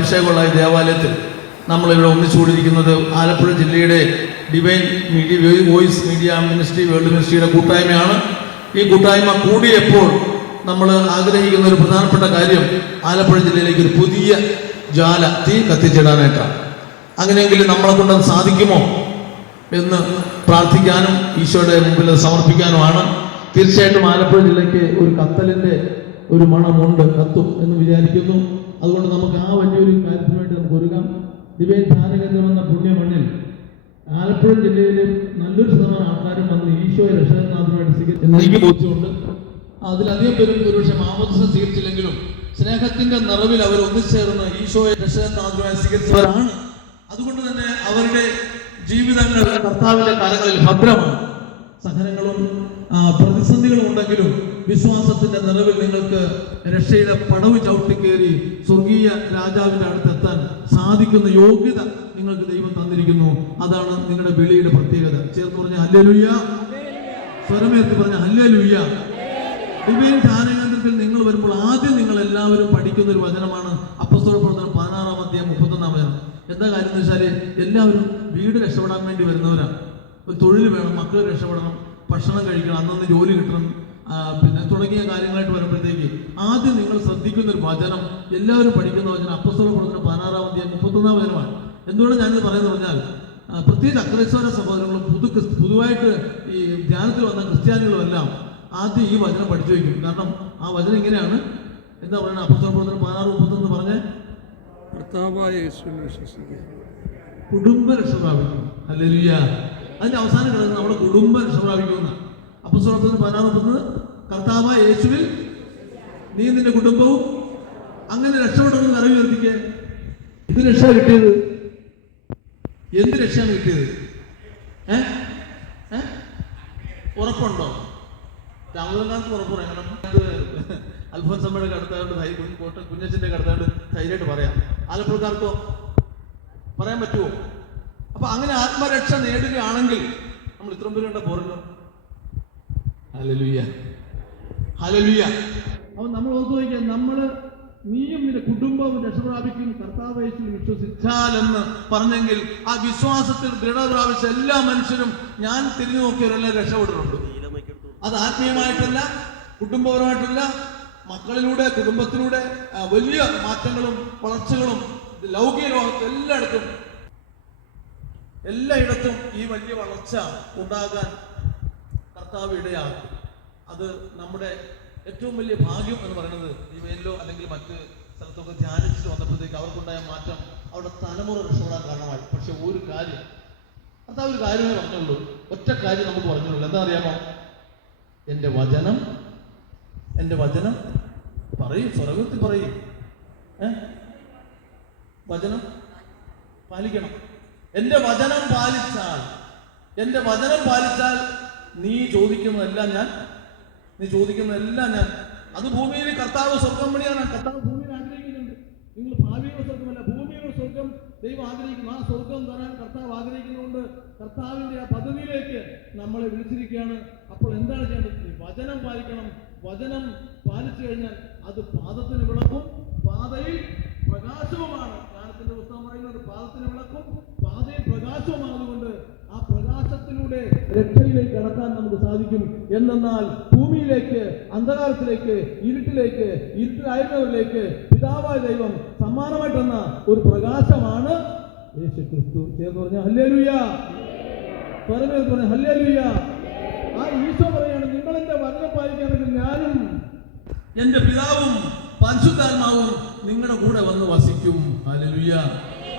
അഭിഷേകമുള്ള ഈ ദേവാലയത്തിൽ നമ്മളിവിടെ ഒന്നിച്ചുകൂടിയിരിക്കുന്നത് ആലപ്പുഴ ജില്ലയുടെ divine media voice media ministry world മിനിസ്ട്രിയുടെ കൂട്ടായ്മയാണ്. ഈ കൂട്ടായ്മ കൂടിയപ്പോൾ നമ്മൾ ആഗ്രഹിക്കുന്ന ഒരു പ്രധാനപ്പെട്ട കാര്യം ആലപ്പുഴ ജില്ലയിലേക്ക് ഒരു പുതിയ ജാല തീ കത്തിച്ചിടാനായിട്ടാണ്. അങ്ങനെയെങ്കിൽ നമ്മളെ കൊണ്ട് സാധിക്കുമോ എന്ന് പ്രാർത്ഥിക്കാനും ഈശോയുടെ മുമ്പിൽ സമർപ്പിക്കാനുമാണ്. തീർച്ചയായിട്ടും ആലപ്പുഴ ജില്ലയ്ക്ക് ഒരു കത്തലിന്റെ ഒരു മണമുണ്ട് കത്തും എന്ന് വിചാരിക്കുന്നു. അതുകൊണ്ട് നമുക്ക് ആ വലിയൊരു കാര്യത്തിന് വേണ്ടി നമുക്ക് ഒരുങ്ങാം. ഡിവൈൻ ധ്യാനകേന്ദ്രം എന്ന പുണ്യമണ്ണിൽ ആലപ്പുഴ ജില്ലയിലെ നല്ലൊരു ശതമാനം ആൾക്കാരും വന്ന് ഈശോയെ രക്ഷകനാഥനുമായിട്ട് സ്വീകരിച്ചു എന്ന് എനിക്ക് ബോധ്യമുണ്ട് അതിലധികം പേരും ഒരുപക്ഷെ മാമോദിസം സ്വീകരിച്ചില്ലെങ്കിലും സ്നേഹത്തിന്റെ നിറവിൽ അവർ ഒന്നിച്ചേർന്ന് ഈശോയെ രക്ഷകനാഥനുമായി സ്വീകരിച്ചവരാണ്. അതുകൊണ്ട് തന്നെ അവരുടെ ജീവിതങ്ങൾ കർത്താവിന്റെ കാലങ്ങളിൽ ഭദ്രമാണ്. സഹനങ്ങളും പ്രതിസന്ധികളും ഉണ്ടെങ്കിലും വിശ്വാസത്തിന്റെ നിറവിൽ നിങ്ങൾക്ക് രക്ഷയുടെ പടവ് കയറി സ്വർഗീയ രാജാവിന്റെ അടുത്തെത്താൻ സാധിക്കുന്ന യോഗ്യത നിങ്ങൾക്ക് ദൈവം തന്നിരിക്കുന്നു. അതാണ് നിങ്ങളുടെ വിളിയുടെ പ്രത്യേകത. ചേർന്ന് പറഞ്ഞ ഹല്ലേലൂയ. സ്വരമേർത്ത് പറഞ്ഞ ഹല്ലേലൂയ. ഡിവൈൻ ധ്യാനകേന്ദ്രത്തിൽ നിങ്ങൾ വരുമ്പോൾ ആദ്യം നിങ്ങൾ എല്ലാവരും പഠിക്കുന്ന ഒരു വചനമാണ് അപ്പസ്തോൾ പ്രവർത്തനം പതിനാറാം അധ്യായം മുപ്പത്തൊന്നാം വചനം. എന്താ കാര്യം എന്ന് വെച്ചാൽ എല്ലാവരും വീട് രക്ഷപ്പെടാൻ വേണ്ടി വരുന്നവരാണ് ഒരു തൊഴിൽ വേണം മക്കൾ രക്ഷപ്പെടണം ഭക്ഷണം കഴിക്കണം അന്നന്ന് ജോലി കിട്ടണം പിന്നെ തുടങ്ങിയ കാര്യങ്ങളായിട്ട് വരുമ്പോഴത്തേക്ക് ആദ്യം നിങ്ങൾ ശ്രദ്ധിക്കുന്ന ഒരു വചനം എല്ലാവരും പഠിക്കുന്ന വചനം അപ്പസ്തോല പ്രവർത്തനം പതിനാറാം തീയതി മുപ്പത്തൊന്നാം വചനമാണ്. എന്തുകൊണ്ട് ഞാനിത് പറയുന്നത് പറഞ്ഞാൽ പ്രത്യേകിച്ച് അക്രൈസ്തവര സഹോദരങ്ങളും പുതു പുതുവായിട്ട് ഈ ധ്യാനത്തിൽ വന്ന ക്രിസ്ത്യാനികളും എല്ലാം ആദ്യം ഈ വചനം പഠിച്ചു വയ്ക്കും. കാരണം ആ വചനം ഇങ്ങനെയാണ്. എന്താ പറയുന്നത്? അപ്പസ്തോല പ്രവർത്തനം പതിനാറ് മുപ്പത്തൊന്ന് പറഞ്ഞ്? കർത്താവായ യേശുവിനെ വിശ്വസിക്കുക. കുടുംബ രക്ഷ പ്രാപിക്കും ഹല്ലേലൂയ. അതിന്റെ അവസാനം കിടക്കുന്നത് നമ്മുടെ കുടുംബ രക്ഷ അപ്പസ്തോലത്തിന് പതിനാറ് മുപ്പത്തിന് കർത്താവായ യേശുവിൽ നീ നിന്റെ കുടുംബവും അങ്ങനെ രക്ഷപ്പെടുമെന്ന് അറിവ് ഉയർത്തിക്കേ. ഇത് രക്ഷ കിട്ടിയത്? എന്ത് രക്ഷയാണ് കിട്ടിയത്? ഏ? ഏ? ഉറപ്പുണ്ടോ? രാമകാലത്ത് ഉറപ്പ് അൽഫോൻസ് അമ്മയുടെ അൽഫോൻസമ്മയുടെ ധൈ കുഞ്ഞ് കോട്ട കുഞ്ഞച്ചന്റെ അടുത്തായോണ്ട് ധൈര്യമായിട്ട് പറയാം. ആലപ്പുഴക്കാർക്കോ? പറയാൻ പറ്റുമോ അപ്പൊ അങ്ങനെ ആത്മരക്ഷ നേടുകയാണെങ്കിൽ നമ്മൾ ഇത്രയും പേര് കണ്ട പോരല്ലോ. ഹലലുയ്യ നമ്മൾ ഓർത്ത് നോക്കിയാൽ നമ്മൾ നീയും നിന്റെ കുടുംബവും രക്ഷപ്രാപിക്കും. കർത്താവ് യേശുവിൽ വിശ്വസിച്ചാലെന്ന് പറഞ്ഞെങ്കിൽ ആ വിശ്വാസത്തിൽ ദൃഢ പ്രാപിച്ച എല്ലാ മനുഷ്യരും ഞാൻ തിരിഞ്ഞു നോക്കിയവരെല്ലാം രക്ഷപ്പെട്ടിട്ടുണ്ട്. അത് ആത്മീയമായിട്ടല്ല കുടുംബപരമായിട്ടല്ല മക്കളിലൂടെ കുടുംബത്തിലൂടെ വലിയ മാറ്റങ്ങളും വളർച്ചകളും ലൗകിക ലോകത്ത് എല്ലായിടത്തും എല്ലായിടത്തും ഈ വലിയ വളർച്ച ഉണ്ടാകാൻ കർത്താവ് ഇടയാകും അത് നമ്മുടെ ഏറ്റവും വലിയ ഭാഗ്യം എന്ന് പറയുന്നത് ഈ വെയിലോ അല്ലെങ്കിൽ മറ്റ് സ്ഥലത്തൊക്കെ ധ്യാനിച്ചിട്ട് വന്നപ്പോഴത്തേക്ക് അവർക്കുണ്ടായ മാറ്റം അവരുടെ തലമുറ രക്ഷപ്പെടാൻ കാരണമായി. പക്ഷെ ഒരു കാര്യം കർത്താവ് ഒരു കാര്യമേ പറഞ്ഞുള്ളൂ. ഒറ്റ കാര്യം നമുക്ക് പറഞ്ഞുള്ളൂ. എന്താ അറിയാമോ? എന്റെ വചനം എന്റെ വചനം പറയും സ്വർഗത്തിൽ പറയും. വചനം പാലിക്കണം. എന്റെ വചനം പാലിച്ചാൽ എന്റെ വചനം പാലിച്ചാൽ നീ ചോദിക്കുന്നതെല്ലാം ഞാൻ നീ ചോദിക്കുന്നതെല്ലാം ഞാൻ. അത് ഭൂമിയിൽ കർത്താവ് സ്വർഗം പണിയാണ്. കർത്താവ് ഭൂമിയിൽ ആഗ്രഹിക്കുന്നുണ്ട്. നിങ്ങൾ ഭാവിയുടെ സ്വർഗമല്ല ഭൂമിയുടെ സ്വർഗം ദൈവം ആഗ്രഹിക്കുന്നു. ആ സ്വർഗം തരാൻ കർത്താവ് ആഗ്രഹിക്കുന്നതുകൊണ്ട് കർത്താവിന്റെ ആ പദവിയിലേക്ക് നമ്മളെ വിളിച്ചിരിക്കുകയാണ്. അപ്പോൾ എന്താണ് ചെയ്യേണ്ടത് വചനം പാലിക്കണം വചനം പാലിച്ചു കഴിഞ്ഞാൽ അത് പാദത്തിന് വിളക്കും പാതയിൽ പ്രകാശവുമാണ്. ജ്ഞാനത്തിന്റെ പുസ്തകം പറയുന്നത് പാദത്തിന് വിളക്കും പാതയിൽ പ്രകാശവുമാകുന്നുകൊണ്ട് ആ പ്രകാശത്തിലൂടെ രക്ഷയിലേക്ക് കടക്കാൻ നമുക്ക് സാധിക്കും. എന്നാൽ ഭൂമിയിലേക്ക് അന്ധകാരത്തിലേക്ക് ഇരുട്ടിലേക്ക് ഇരുട്ടിലായിരുന്നവരിലേക്ക് പിതാവായ ദൈവം സമ്മാനമായിട്ട് തന്ന ഒരു പ്രകാശമാണ് യേശു ക്രിസ്തു ചേർന്ന് പറഞ്ഞ ഹല്ലേലൂയ. സ്വരമേൽ പറഞ്ഞ ആ ഈശോ പറയാണ് നിങ്ങൾ എന്റെ വചനം പാലിക്കുകയാണെങ്കിൽ ഞാനും എന്റെ പിതാവും പരിശുദ്ധാത്മാവും നിങ്ങളുടെ കൂടെ വന്ന് വസിക്കും.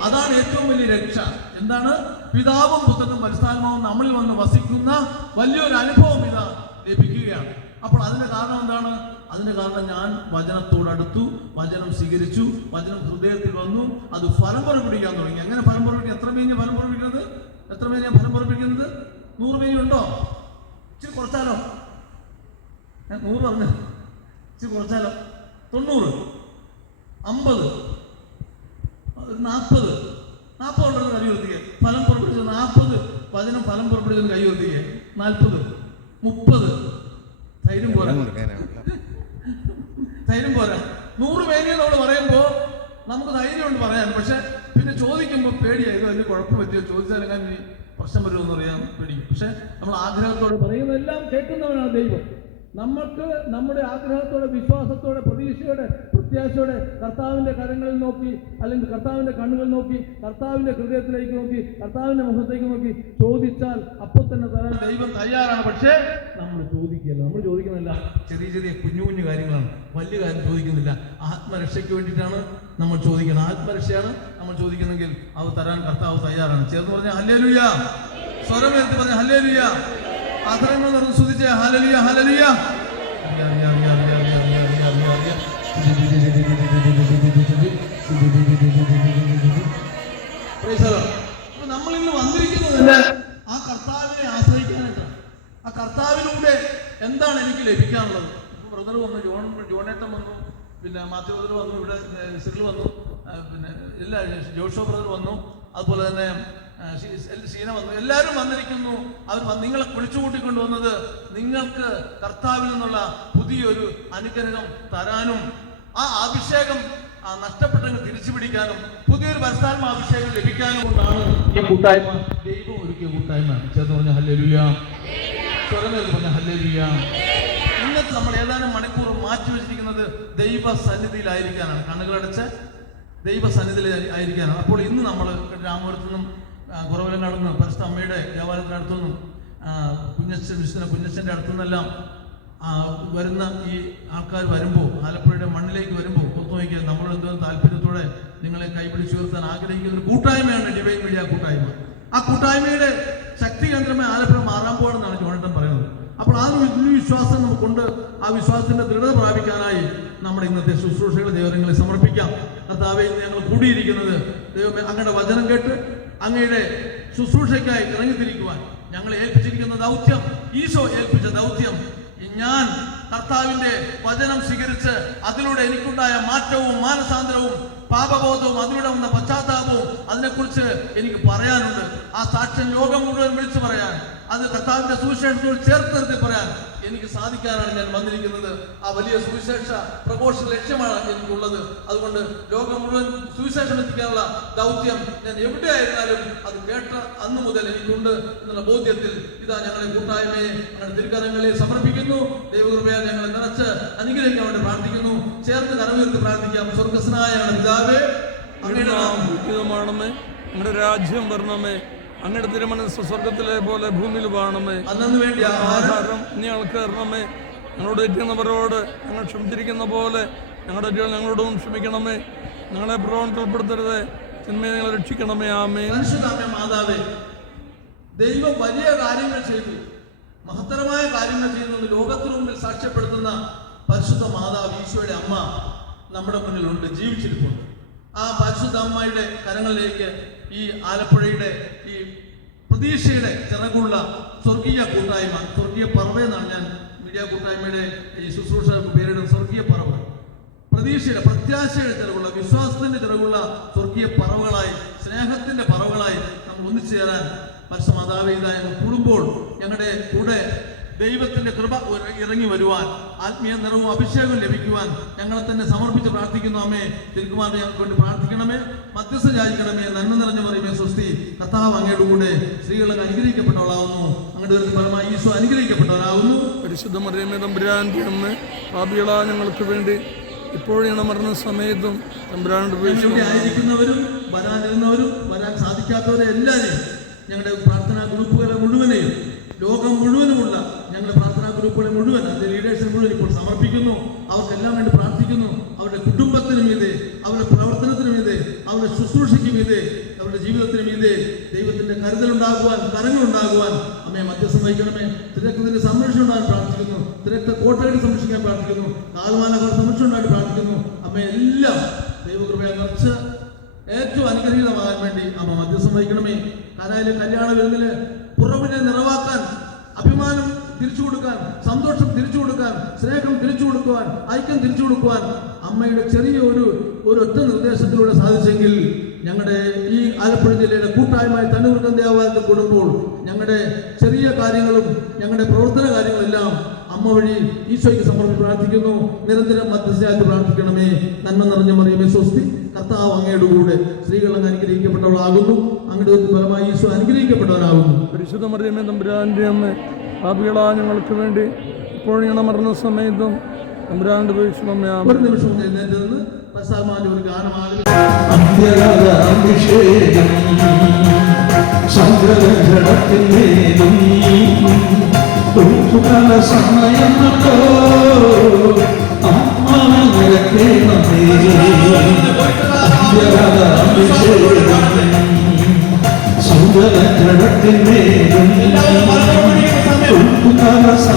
അതാണ് ഏറ്റവും വലിയ രക്ഷ. എന്താണ്? പിതാവും പുത്രനും പരിശുദ്ധാത്മാവും നമ്മളിൽ വന്ന് വസിക്കുന്ന വലിയൊരു അനുഭവം ഇതാ ലഭിക്കുകയാണ്. അപ്പോൾ അതിന്റെ കാരണം എന്താണ്? അതിന്റെ കാരണം ഞാൻ വചനത്തോടടുത്തു വചനം സ്വീകരിച്ചു വചനം ഹൃദയത്തിൽ വന്നു അത് ഫലം പുറപ്പെടുവിക്കാൻ തുടങ്ങി. എങ്ങനെ ഫലം പുറപ്പെടുവിക്കുക എത്ര മേഞ്ഞ ഫലം പുറപ്പെടുവിക്കുന്നത്? എത്ര മേഞ്ഞ ഫലം പുറപ്പെടുവിക്കുന്നത്? നൂറ് മേഞ്ഞ ഉണ്ടോ? ഇച്ചിരി കുറച്ചാലോ? ഞാൻ നൂറ് പറഞ്ഞു. ഇച്ചിരി കുറച്ചാലോ? തൊണ്ണൂറ്. അമ്പത്. നാൽപ്പത്. നാൽപ്പത് ഉണ്ടെന്ന് കൈ ഉയർത്തിക്കുക ഫലം പുറപ്പെടുവിച്ചത് നാൽപ്പത് വചനം ഫലം പുറപ്പെടുവിച്ചത് കൈ ഉയർത്തിക്കുക നാൽപ്പത് മുപ്പത്. ധൈര്യം പോരാ. ധൈര്യം പോരാ. നൂറ് പേര് നമ്മൾ പറയുമ്പോൾ നമുക്ക് ധൈര്യമുണ്ട് പറയാൻ. പക്ഷെ പിന്നെ ചോദിക്കുമ്പോൾ പേടിയായത് അതിന് കുഴപ്പം പറ്റിയോ ചോദിച്ചാലെങ്ങനെ പ്രശ്നം പ്രശ്നം വരുമെന്ന് അറിയാൻ പേടിക്കും. പക്ഷെ നമ്മൾ ആഗ്രഹത്തോടെ പറയുന്നതെല്ലാം കേൾക്കുന്നവനാണ് ദൈവം. നമ്മൾക്ക് നമ്മുടെ ആഗ്രഹത്തോടെ വിശ്വാസത്തോടെ പ്രതീക്ഷയോടെ പ്രത്യാശയോടെ കർത്താവിന്റെ കരങ്ങളിൽ നോക്കി അല്ലെങ്കിൽ കർത്താവിന്റെ കണ്ണുകൾ നോക്കി കർത്താവിന്റെ ഹൃദയത്തിലേക്ക് നോക്കി കർത്താവിന്റെ മുഖത്തേക്ക് നോക്കി ചോദിച്ചാൽ അപ്പോൾ തന്നെ തരാൻ ദൈവം തയ്യാറാണ്. പക്ഷേ നമ്മൾ ചോദിക്കില്ല നമ്മൾ ചോദിക്കുന്നില്ല ചെറിയ ചെറിയ കുഞ്ഞു കുഞ്ഞു കാര്യങ്ങളാണ്. വലിയ കാര്യം ചോദിക്കുന്നില്ല. ആത്മരക്ഷയ്ക്ക് വേണ്ടിയിട്ടാണ് നമ്മൾ ചോദിക്കുന്നത്. ആത്മരക്ഷയാണ് നമ്മൾ ചോദിക്കുന്നെങ്കിൽ അത് തരാൻ കർത്താവ് തയ്യാറാണ്. ചേർന്ന് പറഞ്ഞ ഹല്ലേലുയ. പറഞ്ഞാൽ പറഞ്ഞ ഹല്ലേലുയ. ആധാരങ്ങൾ നടന്ന് ശ്രദ്ധിച്ച ഹലലിയ ഹലലിയ നമ്മൾ ഇന്ന് വന്നിരിക്കുന്നത് തന്നെ ആ കർത്താവിനെ ആശ്രയിക്കാനായിട്ടാണ്. ആ കർത്താവിലൂടെ എന്താണ് എനിക്ക് ലഭിക്കാനുള്ളത്? ബ്രദർ വന്നു ജോൺ ജോണേട്ടൻ വന്നു പിന്നെ മാത്യു ബ്രദർ വന്നു ഇവിടെ സിറിൽ വന്നു പിന്നെ എല്ലാ ജോഷോ ബ്രദർ വന്നു. അതുപോലെ തന്നെ ഷീന വന്നു. എല്ലാവരും വന്നിരിക്കുന്നു. അവർ നിങ്ങളെ വിളിച്ചു കൂട്ടിക്കൊണ്ടു വന്നത് നിങ്ങൾക്ക് കർത്താവിൽ നിന്നുള്ള പുതിയൊരു അനുഗ്രഹം തരാനും ആ അഭിഷേകം നഷ്ടപ്പെട്ടെങ്കിൽ തിരിച്ചു പിടിക്കാനും പുതിയൊരു പരസ്താത്മ അഭിഷേകം ലഭിക്കാനും കൊണ്ടാണ് ഈ കൂട്ടായ്മ. ദൈവം ഒരുക്കിയ കൂട്ടായ്മ. ചേർന്ന് പറഞ്ഞ ഹല്ലേലൂയ. സ്വരമേൽ പറഞ്ഞ ഹല്ലേലൂയ. ഇന്നത്തെ നമ്മൾ ഏതാനും മണിക്കൂർ മാറ്റി വെച്ചിരിക്കുന്നത് ദൈവ സന്നിധിയിലായിരിക്കാനാണ് കണ്ണുകളടച്ച് ദൈവ സന്നിധിയിൽ ആയിരിക്കാനാണ്. അപ്പോൾ ഇന്ന് നമ്മൾ രാമപുരത്തു നിന്നും കുറവലങ്ങാട് നിന്ന് പരിശുദ്ധ അമ്മയുടെ ദേവാലയത്തിന് അടുത്തു നിന്നും കുഞ്ഞച്ഛൻ കുഞ്ഞച്ഛന്റെ അടുത്തു നിന്നെല്ലാം വരുന്ന ഈ ആൾക്കാർ വരുമ്പോൾ ആലപ്പുഴയുടെ മണ്ണിലേക്ക് വരുമ്പോൾ ഒത്തു നോക്കിയാൽ നമ്മൾ എന്തോ താല്പര്യത്തോടെ നിങ്ങളെ കൈപിടിച്ച് ഉയർത്താൻ ആഗ്രഹിക്കുന്ന ഒരു കൂട്ടായ്മയാണ് ഡിവൈൻ മീഡിയ കൂട്ടായ്മ. ആ കൂട്ടായ്മയുടെ ശക്തി കേന്ദ്രമായി ആലപ്പുഴ മാറാൻ പോകണമെന്നാണ് ജോണട്ടൻ പറയുന്നത്. അപ്പോൾ ആ വലിയ വിശ്വാസം നമുക്കുണ്ട്. ആ വിശ്വാസത്തിന്റെ ദൃഢത പ്രാപിക്കാനായി നമ്മുടെ ഇന്നത്തെ ശുശ്രൂഷകളെ ദൈവങ്ങളെ സമർപ്പിക്കാം. കർത്താവെ ഞങ്ങൾ കൂടിയിരിക്കുന്നത് ദൈവമേ അങ്ങയുടെ വചനം കേട്ട് അങ്ങയുടെ ശുശ്രൂഷയ്ക്കായി ഇറങ്ങിത്തിരിക്കുവാൻ ഞങ്ങളെ ഏൽപ്പിച്ചിരിക്കുന്ന ദൗത്യം ഈശോ ഏൽപ്പിച്ച ദൗത്യം. ഞാൻ കർത്താവിന്റെ വചനം സ്വീകരിച്ച് അതിലൂടെ എനിക്കുണ്ടായ മാറ്റവും മാനസാന്തരവും പാപബോധവും അതിലൂടെ വന്ന പശ്ചാത്താപവും അതിനെക്കുറിച്ച് എനിക്ക് പറയാനുണ്ട്. ആ സാക്ഷ്യം ലോകം മുഴുവൻ വിളിച്ചു പറയാൻ അത് കർത്താവിന്റെ സുവിശേഷത്തോട് ചേർത്ത് നിർത്തി പറയാൻ എനിക്ക് സാധിക്കാനാണ് ഞാൻ വന്നിരിക്കുന്നത്. ആ വലിയ സുവിശേഷ പ്രഘോഷ ലക്ഷ്യമാണ് എനിക്കുള്ളത്. അതുകൊണ്ട് ലോകം മുഴുവൻ സുവിശേഷം എത്തിക്കാനുള്ള ദൗത്യം ഞാൻ എവിടെയായിരുന്നാലും അത് കേട്ട അന്ന് മുതൽ എനിക്കുണ്ട് എന്നുള്ള ബോധ്യത്തിൽ ഇതാ ഞങ്ങളെ കൂട്ടായ്മയെ ഞങ്ങളുടെ തിരുക്കരങ്ങളെ സമർപ്പിക്കുന്നു. ദൈവകൃപയാൽ ഞങ്ങളെ നിറച്ച് അനുഗ്രഹിക്കാൻ വേണ്ടി പ്രാർത്ഥിക്കുന്നു. ചേർന്ന് കരമുയർത്തി പ്രാർത്ഥിക്കാം. സ്വർഗസ്നായ ഞങ്ങളുടെ പിതാവേ അങ്ങയുടെ രാജ്യം വരണമേ അങ്ങയുടെ തിരുമനസ് സ്വർഗത്തിലെ പോലെ ഭൂമിയിൽ വാണമേ. അന്നു വേണ്ടി ആഹാരം. നീ ഞങ്ങൾക്ക് തരണമേ. ഞങ്ങളോട് ഇരിക്കുന്നവരോട് ഞങ്ങൾ ക്ഷമിച്ചിരിക്കുന്ന പോലെ ഞങ്ങളുടെ അടികൾ ഞങ്ങളോടും ക്ഷമിക്കണമേ. ഞങ്ങളെ പ്രവണത്തിൽപ്പെടുത്തരുത് തിന്മയെ ഞങ്ങളെ രക്ഷിക്കണമേ. ആമേ മാതാവേ ദൈവം വലിയ കാര്യങ്ങൾ ചെയ്തു. മഹത്തരമായ കാര്യങ്ങൾ ചെയ്യുന്നത് ലോകത്തിനു മുമ്പിൽ സാക്ഷ്യപ്പെടുത്തുന്ന പരിശുദ്ധ മാതാവ് ഈശോയുടെ അമ്മ നമ്മുടെ മുന്നിലുണ്ട് ജീവിച്ചിരിപ്പുണ്ട്. ആ പരിശുദ്ധ അമ്മയുടെ കരങ്ങളിലേക്ക് ഈ ആലപ്പുഴയുടെ ഈ പ്രതീക്ഷയുടെ ചിറകുള്ള സ്വർഗീയ കൂട്ടായ്മ സ്വർഗീയ പറവ എന്നാണ് ഞാൻ മീഡിയ കൂട്ടായ്മയുടെ ഈ ശുശ്രൂഷ പേരിടുന്ന സ്വർഗീയ പറവ. പ്രതീക്ഷയുടെ പ്രത്യാശയുടെ ചിറകുള്ള വിശ്വാസത്തിന്റെ ചിറകുള്ള സ്വർഗീയ പറവകളായി സ്നേഹത്തിന്റെ പറവകളായി നമ്മൾ ഒന്നിച്ചു ചേരാൻ പരസ്യമാതാവ് ഇതാ കൂടുമ്പോൾ ഞങ്ങളുടെ കൂടെ ദൈവത്തിന്റെ കൃപ ഇറങ്ങി വരുവാൻ ആത്മീയ നിറവും അഭിഷേകവും ലഭിക്കുവാൻ ഞങ്ങളെ തന്നെ സമർപ്പിച്ച് പ്രാർത്ഥിക്കുന്നു അമ്മേ തിരുക്കുമാറിനെ ഞങ്ങൾക്ക് വേണ്ടി പ്രാർത്ഥിക്കണമേ. മധ്യസ്ഥ ജാതിക്കണമേ. നന്മ നിറഞ്ഞു പറയുമേ സ്വസ്തി കർത്താവ് അങ്ങയുടെ കൂടെ സ്ത്രീകളൊക്കെ അനുഗ്രഹിക്കപ്പെട്ടവളാവുന്നു. അങ്ങയുടെ ഫലമായി ഈശോ അനുഗ്രഹിക്കപ്പെട്ടവരാകുന്നു പരിശുദ്ധ മറിയമ്മേ തമ്പുരാന്റെ അമ്മ പാപികളാ ഞങ്ങൾക്ക് വേണ്ടി ഇപ്പോഴാണ് മരണ സമയത്തും തമ്പുരാനുടെ ആയിരിക്കുന്നവരും വരാനിരുന്നവരും വരാൻ സാധിക്കാത്തവരെ എല്ലാവരെയും ഞങ്ങളുടെ പ്രാർത്ഥനാ ഗ്രൂപ്പുകളെ മുഴുവനെയും ലോകം പ്രാർത്ഥനാ ഗ്രൂപ്പുകളെ മുഴുവൻ അതിന്റെ ലീഡേഴ്സിനെ മുഴുവൻ ഇപ്പോൾ സമർപ്പിക്കുന്നു. അവർക്കെല്ലാം വേണ്ടി പ്രാർത്ഥിക്കുന്നു. അവരുടെ കുടുംബത്തിനും ഇത് അവരുടെ പ്രവർത്തനത്തിനും ഇത് അവരുടെ ശുശ്രൂഷയ്ക്കും ഇത് അവരുടെ ജീവിതത്തിനും ഇതേ. ദൈവത്തിന്റെ കരുതലുണ്ടാകുവാൻ കരങ്ങളുണ്ടാകുവാൻ അമ്മയെ മധ്യസ്ഥം വഹിക്കണമേ. തിരക്കത്തിന്റെ സംരക്ഷണം ഉണ്ടാകാൻ പ്രാർത്ഥിക്കുന്നു. തിരക്ത കോട്ടയുടെ സംരക്ഷിക്കാൻ പ്രാർത്ഥിക്കുന്നു. കാൽമാനകളുടെ സംരക്ഷണം ഉണ്ടാകാൻ പ്രാർത്ഥിക്കുന്നു. അമ്മയെ എല്ലാം ദൈവകൃപയെ നിറച്ച് ഏറ്റവും അനുഗ്രഹീതമാകാൻ വേണ്ടി അമ്മ മധ്യസ്ഥം വഹിക്കണമേ. കനായിലെ കല്യാണ വിരുന്നിൽ പുറമിനെ നിറവാക്കാൻ അഭിമാനം തിരിച്ചു കൊടുക്കാൻ സന്തോഷം തിരിച്ചു കൊടുക്കാൻ സ്നേഹം തിരിച്ചു കൊടുക്കുവാൻ ഐക്യം തിരിച്ചു കൊടുക്കുവാൻ അമ്മയുടെ ചെറിയ ഒരു ഒരു ഒറ്റ നിർദ്ദേശത്തിലൂടെ സാധിച്ചെങ്കിൽ ഞങ്ങളുടെ ഈ ആലപ്പുഴ ജില്ലയുടെ കൂട്ടായ്മ തണ്ണൂർക്കം ദേവാലയത്തിൽ കൂടുമ്പോൾ ഞങ്ങളുടെ ചെറിയ കാര്യങ്ങളും ഞങ്ങളുടെ പ്രവർത്തന കാര്യങ്ങളെല്ലാം അമ്മ വഴി ഈശോയ്ക്ക് സമർപ്പിച്ച് പ്രാർത്ഥിക്കുന്നു. നിരന്തരം മധ്യസ്ഥയായിട്ട് പ്രാർത്ഥിക്കണമേ. നന്മ നിറഞ്ഞ മറിയമേ സ്വസ്തി. കർത്താവ് അങ്ങയുടെ കൂടെ സ്ത്രീകൾ അങ്ങ് അനുഗ്രഹിക്കപ്പെട്ടവളാകുന്നു. അങ്ങയുടെ ഫലമായി ഈശോ അനുഗ്രഹിക്കപ്പെട്ടവനാകുന്നു പരിശുദ്ധ മറിയമ്മേ തമ്പുരാന്റെ അമ്മ പാപികളാ ഞങ്ങൾക്ക് വേണ്ടി ഇപ്പോഴും ഞങ്ങളുടെ മരണ സമയത്തും തമ്പുരാന്റെ പരിശുദ്ധമ്മയാമ ഒരു നിമിഷം ഒരു ഗാനം ആലപിച്ച് അഭിഷേകം സങ്കടത്തിന്മേലും ഋതുകാല സമയമല്ലോ ആത്മാവ് നിരക്കേണമേ അഭിഷേകം സങ്കടത്തിന്മേലും tu, tu tá.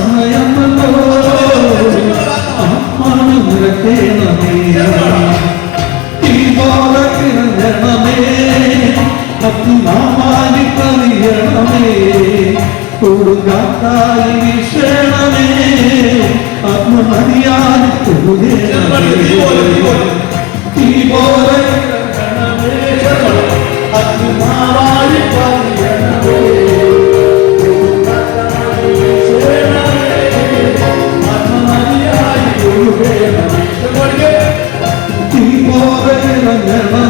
കൊടുകേണമേ ഒരു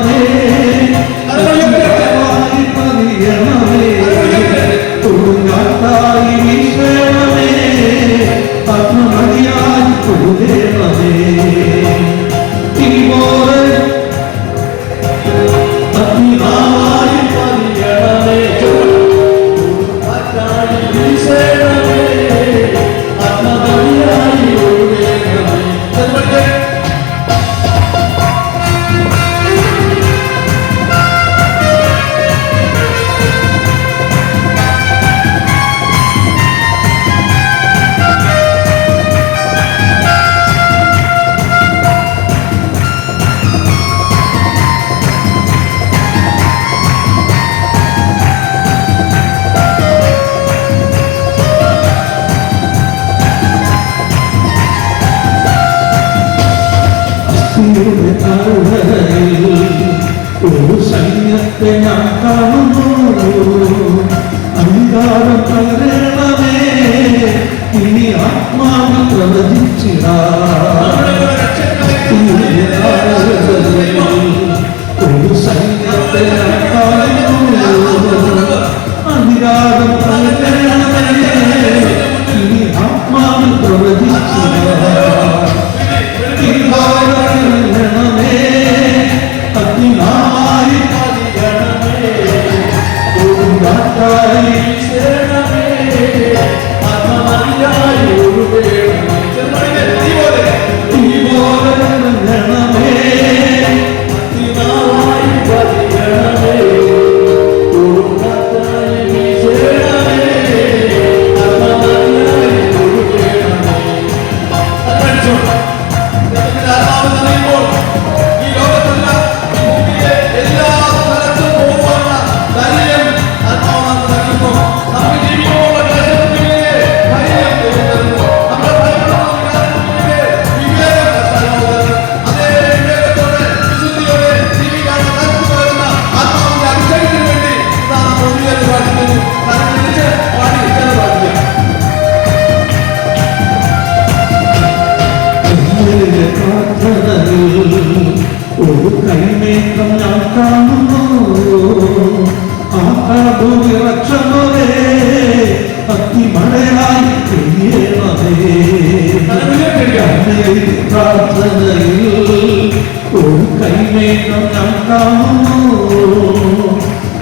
నేను నమ్మాము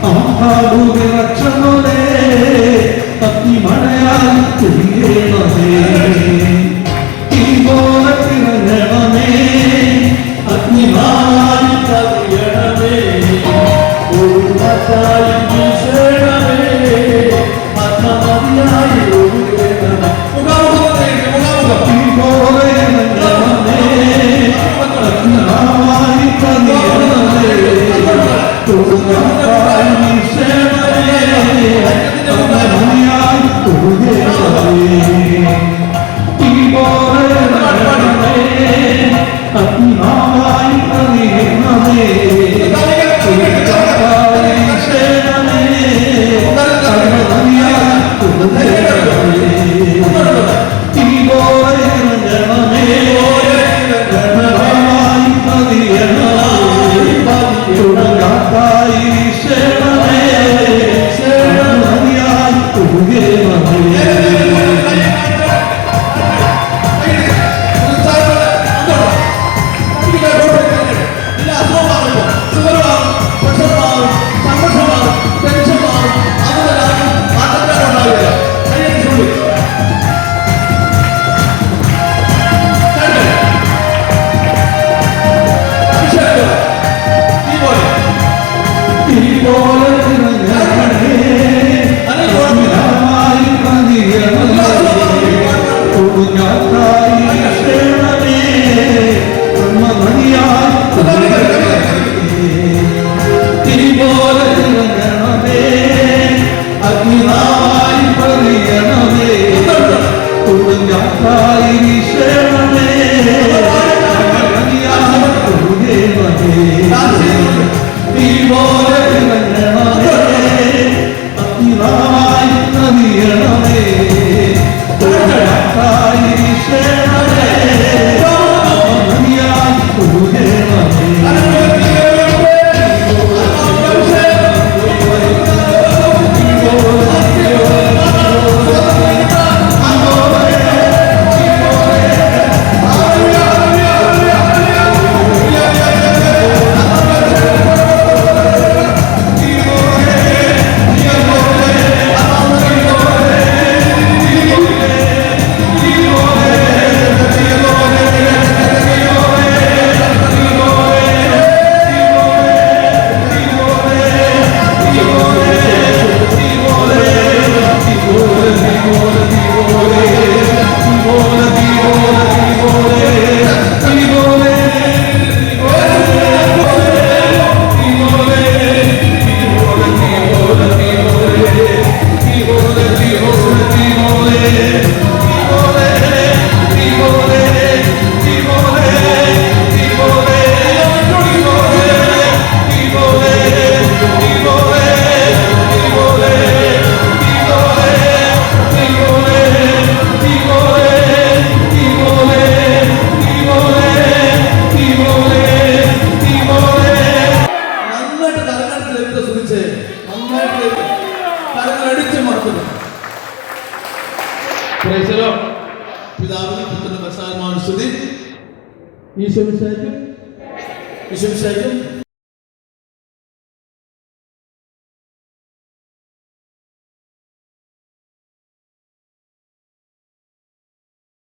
అమ్మాలు రక్షణలే